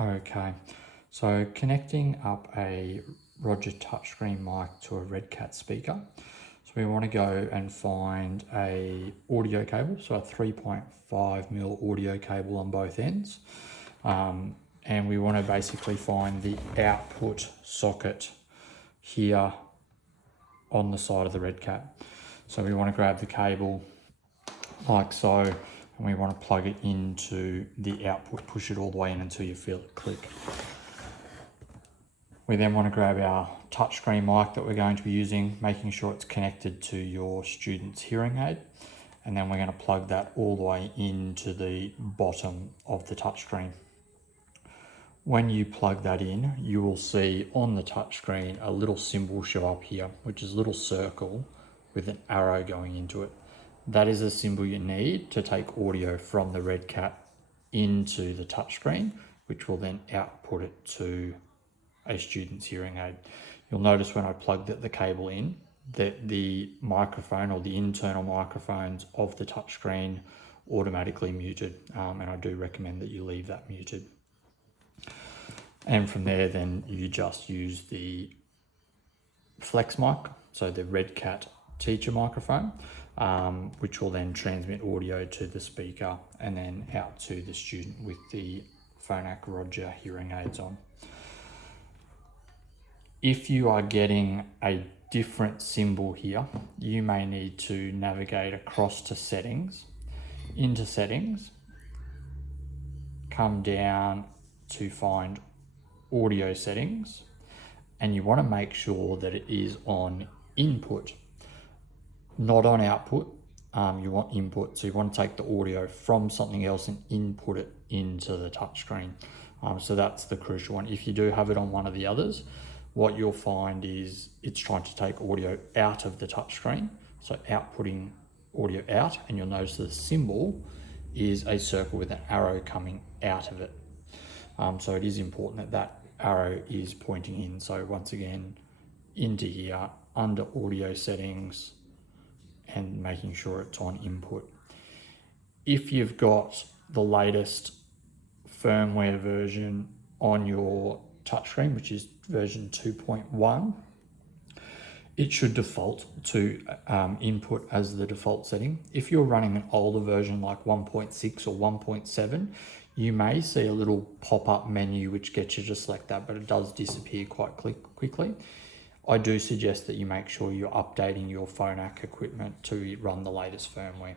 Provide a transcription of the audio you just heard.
Okay, so connecting up a Roger touchscreen mic to a Redcat speaker. So we want to go and find a audio cable, so a 3.5mm audio cable on both ends. And we want to basically find the output socket here on the side of the Redcat. So we want to grab the cable like so, and we want to plug it into the output, push it all the way in until you feel it click. We then want to grab our touchscreen mic that we're going to be using, making sure it's connected to your student's hearing aid. And then we're going to plug that all the way into the bottom of the touchscreen. When you plug that in, you will see on the touchscreen a little symbol show up here, which is a little circle with an arrow going into it. That is a symbol you need to take audio from the Redcat into the touchscreen, which will then output it to a student's hearing aid. You'll notice when I plugged the cable in that the microphone or the internal microphones of the touchscreen automatically muted, and I do recommend that you leave that muted. And from there, then you just use the flex mic, so the Redcat teacher microphone, which will then transmit audio to the speaker and then out to the student with the Phonak Roger hearing aids on. If you are getting a different symbol here, you may need to navigate across to settings, into settings, come down to find audio settings, and you want to make sure that it is on input, not on output. You want input, so you want to take the audio from something else and input it into the touchscreen. So that's the crucial one. If you do have it on one of the others, what you'll find is it's trying to take audio out of the touchscreen, so outputting audio out, and you'll notice the symbol is a circle with an arrow coming out of it. So it is important that that arrow is pointing in. So once again, into here, under audio settings, and making sure it's on input. If you've got the latest firmware version on your touchscreen, which is version 2.1, it should default to input as the default setting. If you're running an older version like 1.6 or 1.7, you may see a little pop-up menu which gets you to select that, but it does disappear quite quickly. I do suggest that you make sure you're updating your Phonak equipment to run the latest firmware.